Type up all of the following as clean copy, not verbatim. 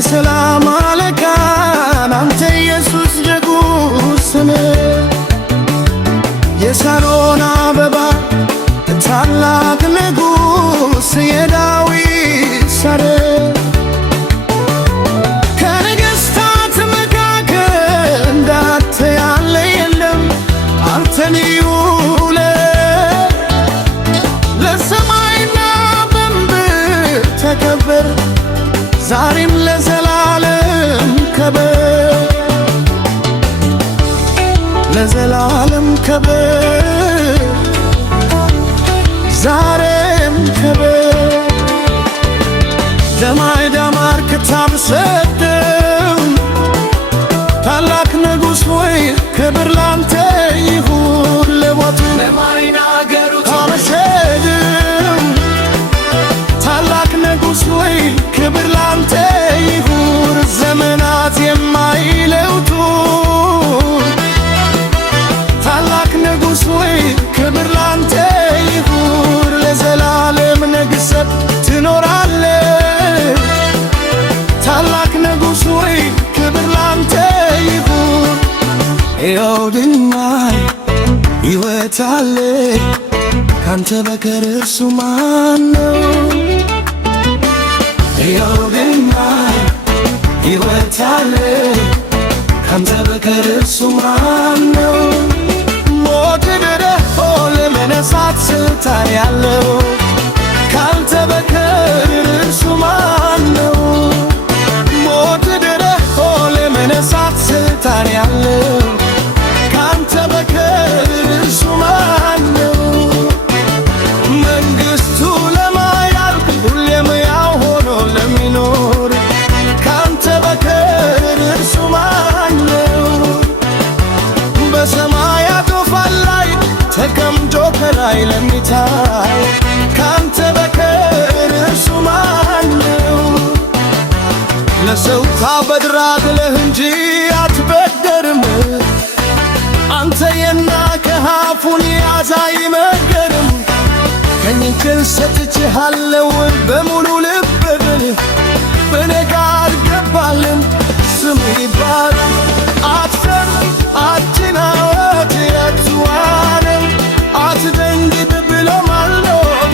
የሰላም አለቃ አንተ ኢየሱስ ንጉሥ ነህ። የሳሮን አበባ ታላቅ ንጉሥ የዳዊት ሣር ከነገሥታት መካከል እንዳንተ ያለ የለም። አንተ ልዩ ነህ ለሰማይና በምድር ተከበር ዛሬም ለዘላለም ከበር ለዘላለም ከበር ዛሬም ከበር ደማይዳ ማር ክታብ ሰደም ታላቅ ንጉሥ ሆይ ክብር ላንተ ይሁን ለሞት ለማይናገሩ ታመሰግን ታላቅ ንጉሥ ሆይ ክብር ላንተ ይሁን ዘመናት የማይለውጡ ታላቅ ንጉሥ ሆይ ክብር ላንተ ይሁን ለዘላለም ነግሰት ትኖራለህ። ታላቅ ንጉሥ ሆይ ክብር ላንተ ይሁን። ሕያው ድንጋይ ሕይወት አለ ካንተ በቀር እርሱ ማን ነው? ሕያው ድንጋይ ሕይወት አለ ካንተ በቀር እርሱ ማን ነው? ሞት ደርሶ ለመነሳት ስልጣን ያለው ካንተ በቀር እርሱ ማን ነው? ሞት ደርሶ ለመነሳት ስልጣን ያለው ካንተ በቀር እርሱ ማን ነው? መንግሥቱ ለማያልቅ ሁሌም ያው ሆኖ ለሚኖር ካንተ በቀር እርሱ ማን ነው? በሰማያት ዙፋን ላይ ተቀምጦ ከላይ ለሚታይ ካንተ በቀር እርሱ ማን ነው? ለሰው ታበድራለህ እንጂ አትበደርም። አንተ የናቀህ አፉን ያዝ አይመገርም። ቀኝህን ሰጥቼሃለሁ በሙሉ ልብህ በኔ ጋር ገባልን ስም ይባል አትፈር አትናወጥ አትዋነን አትደንግጥ ብሎ ማሎ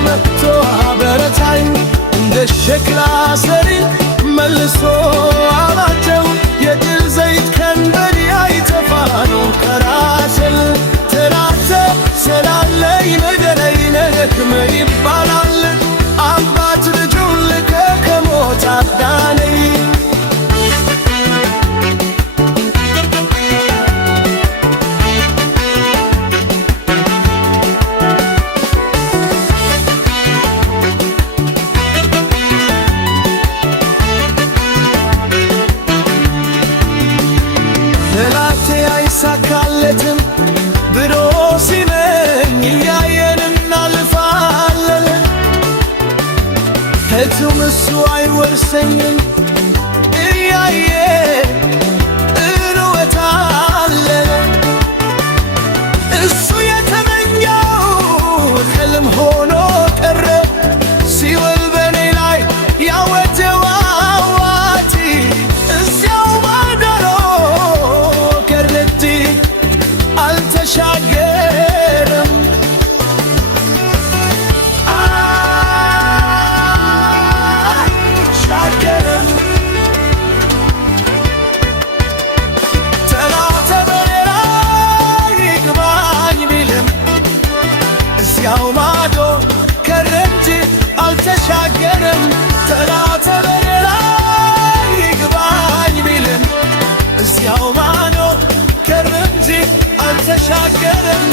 መጥቶ አበረታኝ እንደ ሸክላ ሰሪ መልሶ አላቸው የድል ዘይት ከእንግዲህ አይጠፋ ነው ከራስህ ትራተ ስላለኝ ንገረኝ ነክመ ይባላል አባት ልጁን ልከ ከሞት አዳነኝ። ጠላቴ አይሳካለትም ብሎ ሲለኝ እያየን እናልፋለን። ከቶም እሱ አይወርሰኝም እያየን እንወጣለን። እሱ የተመኘው ሕልም ሆኖ ቀረ ሲወል በኔ ላይ ያወጀው አዋጅ እዚያው ማደሮ ከርነቲ አልተሻገረም። አልሻገረም ጠላቴ በኔ ላይ ይግባኝ ቢልም እዚያው ማዶ ቀረ እንጂ አልተሻገረም። ጠላቴ በኔ ላይ ይግባኝ ቢልም እዚያው ማዶ ቀረ እንጂ አልተሻገረም።